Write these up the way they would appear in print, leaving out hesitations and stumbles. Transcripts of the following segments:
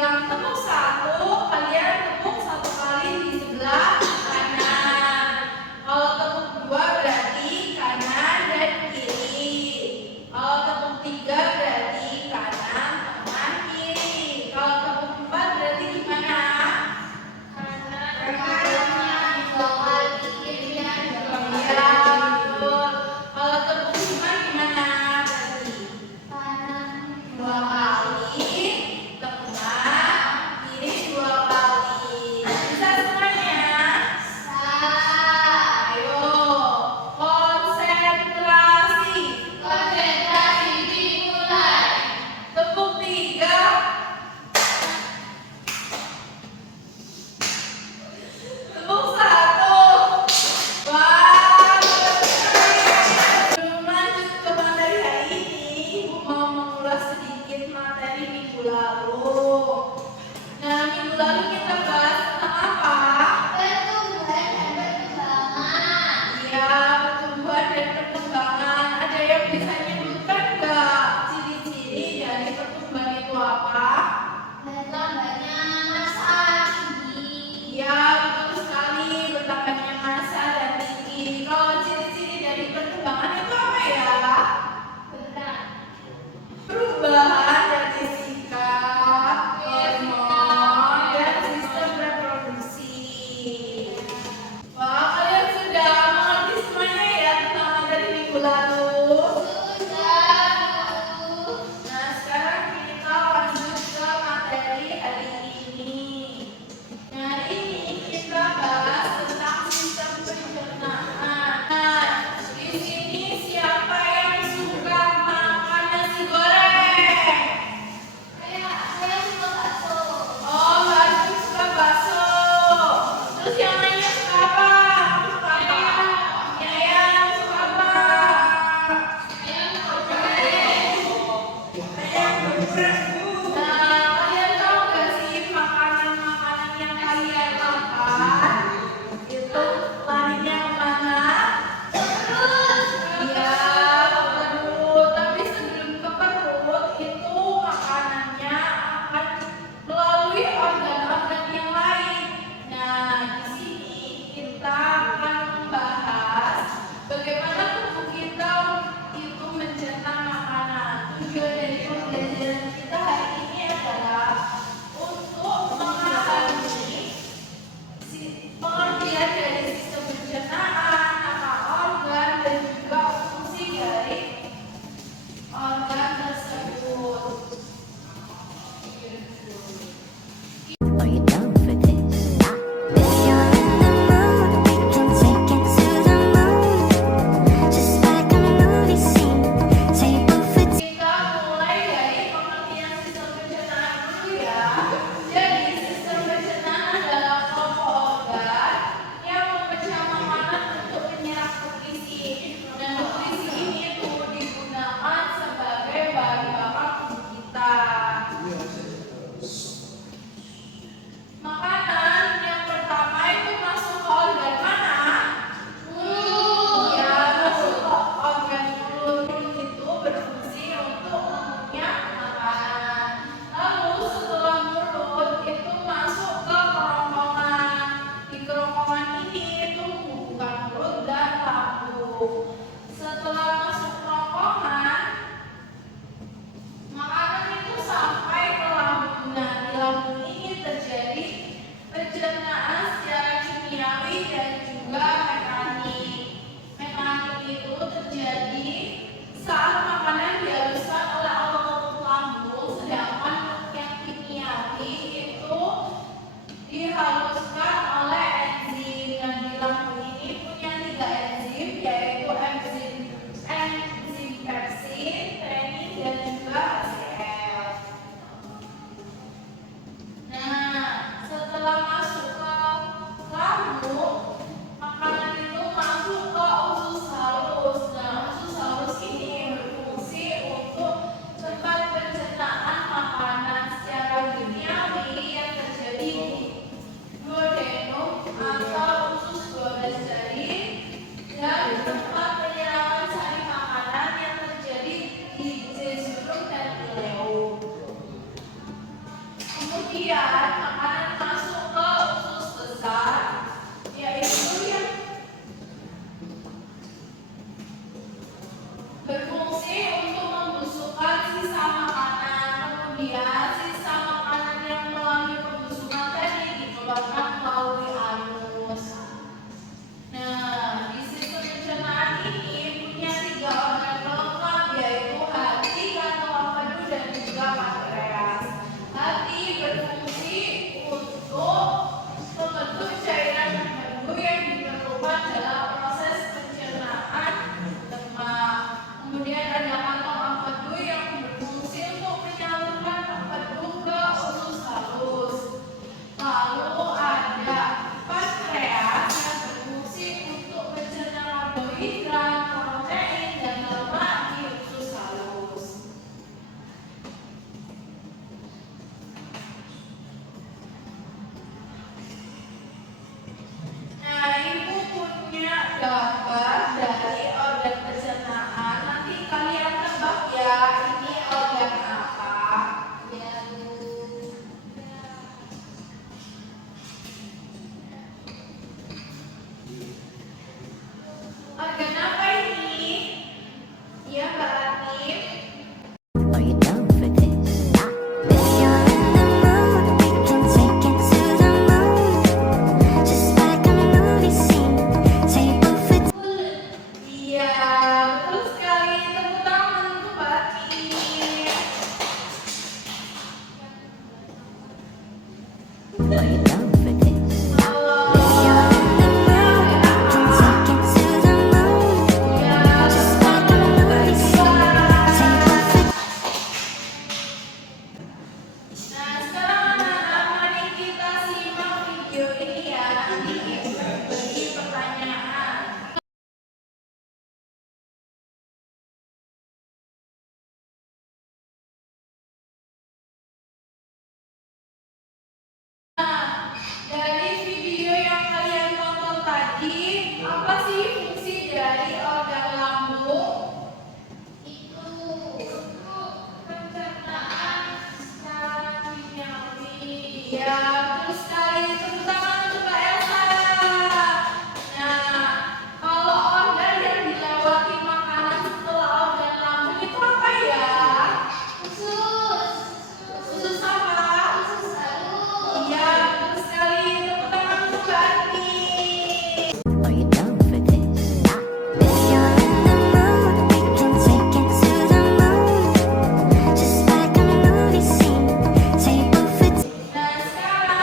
bilang tepuk satu, kalian tepuk satu kali di sebelah kanan. Kalau tepuk dua berarti kanan dan kiri. Kalau tepuk tiga berarti kanan, tengah, kiri. Kalau tepuk empat berarti gimana? Perubahan dari sikap, hormon, dan sistem Kemudian makanan masuk ke usus besar, yaitu yang berfungsi untuk membusukkan sisa makanan. Kemudian sisa makanan yang melalui pembusukan tadi dikeluarkan melalui anus. Nah, di sistem pencernaan ini punya 3 organ pelengkap, yaitu hati, kantong empedu, dan juga pankreas. Hati berfungsi untuk membentuk cairan empedu yang diperlukan dalam proses pencernaan lemak. Kemudian ada kantong empedu yang berfungsi untuk menyalurkan empedu ke usus halus. Lalu ada pankreas yang berfungsi untuk mencerna karbohidrat, protein, dan lemak di usus halus. Nah, ibu punya gambar dari organ pencernaan. Nanti kalian tebak ya, ini organ apa? Ya, Bu. Organ apa ini? Ya, Mbak Latif. Are you down for this? If you're in the mood, we can take it to the moon. Just like a movie scene, table for Iya, betul sekali. Tepuk tangan untuk Mbak Latif. Are you down for this? Halo. If you're in the mood, we can take it to the moon. Ya, Just like a movie scene, table for nah, sekarang anak-anak mari kita simak video ini ya. Nanti ibu beri pertanyaan. Nah, dari video yang kalian tonton tadi, apa sih fungsi dari organ lambung? Itu untuk pencernaan secara kimiawi. Ya, betul sekali. Tepuk tangan untuk Mbak Elsa. Nah, kalau organ yang dilewati makanan setelah organ lambung itu apa ya? Usus. Usus apa? Usus halus. Iya, betul sekali. Tepuk tangan untuk Mbak Ati. Are you down for this? If you're in the mood, we can take it to the moon. Just like a movie scene, table for Dan sekarang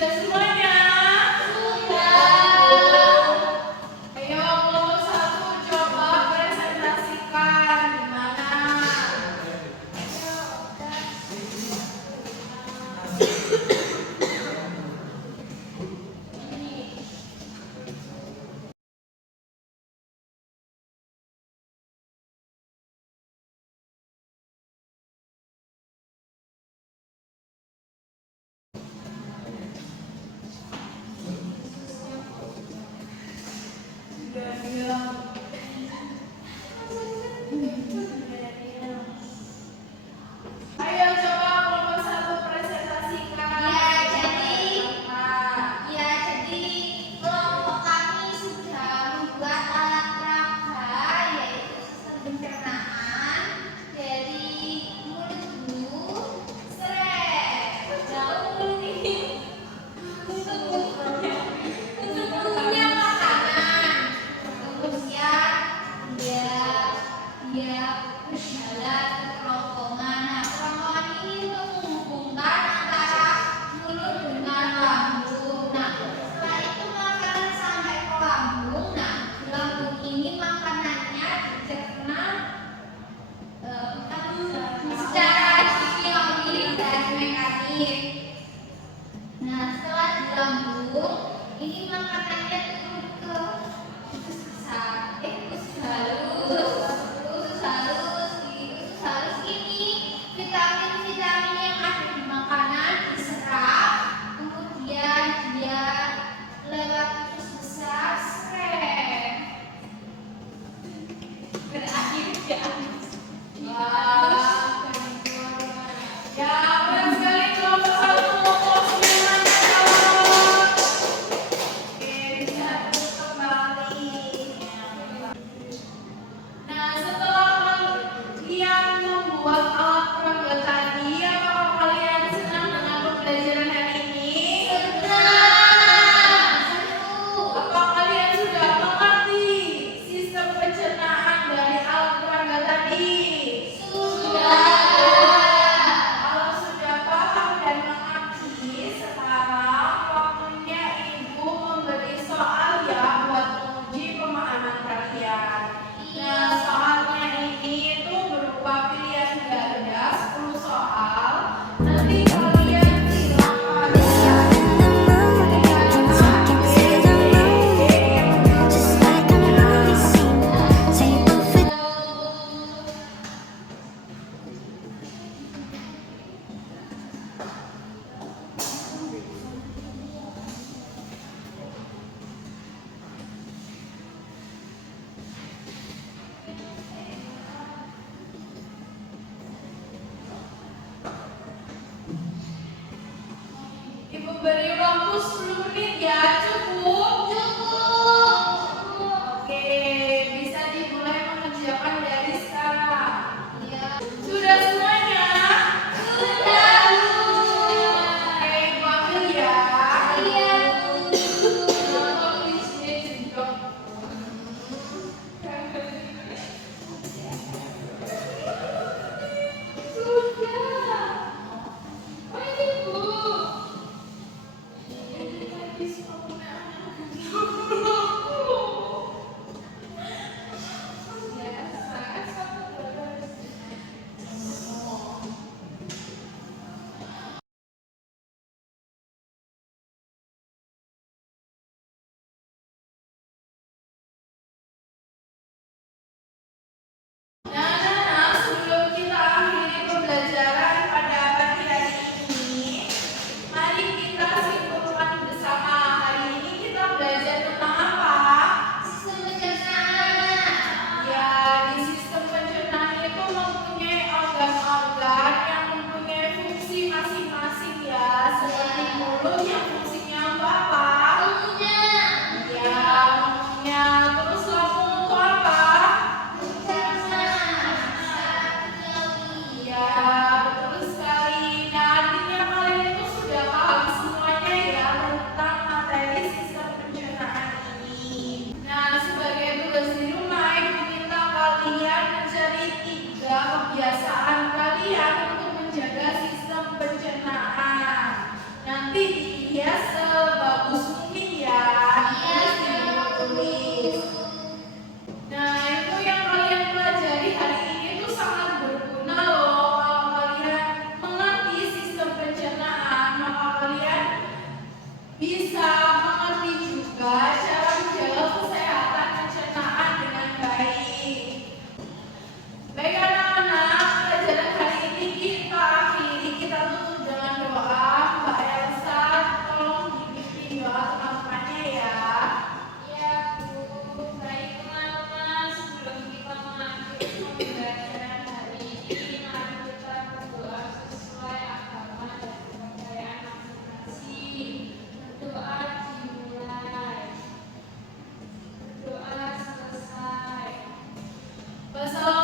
Sudah semuanya? Ayo kelompok 1 coba presentasikan gimana? Ayo coba kelompok 1 presentasikan. Jadi kelompok kami sudah membuat alat peraga yaitu sistem pencernaan dari mulut bulu daun untuk bulunya makanan, kemudian dia berjalan ke kerongkongan. Nah, kerongkongan ini untuk menghubungkan antara mulut dengan lambung. Nah, setelah itu makanan sampai ke lambung. Nah, di lambung ini makanannya dicerna secara biologis dan mekanik. Nah, setelah di lambung ini makanannya turun ke usus halus. Di usus halus ini vitamin-vitamin yang ada di makanan diserap, kemudian dia lewat usus besar berakhir di anus. Wah, ya keren sekali kelompok 1 semuanya jawab. Oke, bisa kembali. Nah, setelah kalian membuat alat peraga tadi, apakah kalian senang dengan pembelajaran hari ini? Apa kalian sudah mengerti sistem pencernaan dari alat peraga tadi? Kalau sudah paham dan mengerti, sekarang waktunya Ibu memberi soal ya buat menguji pemahaman kalian. Nah, soalnya ini itu berupa pilihan ganda 10 soal. Nanti kalian silakan Just like a movie scene, table for Ibu beri waktu 10 menit ya, cukup? Oke, bisa dimulai mengerjakan dari sekarang. Sudah semuanya? Oke, Ibu ambil ya. Kalau tulisnya jendok. Nah, sebelum kita akhiri pembelajaran pada pagi hari ini, mari kita simpulkan bersama. Hari ini kita belajar tentang apa? Sistem pencernaan. Ya, di sistem pencernaan itu mempunyai organ-organ yang mempunyai fungsi masing-masing ya, seperti mulut yang fungsinya untuk apa? Ya, mulutnya. Terus lambung untuk apa? Ya, betul sekali. Nah, artinya kalian itu sudah paham semuanya ya tentang materi sistem pencernaan ini. Nah, sebagai tugas di rumah, Ibu minta kalian mencari 3 kebiasaan kalian untuk menjaga sistem pencernaan. Nanti dihias Wassalamualaikum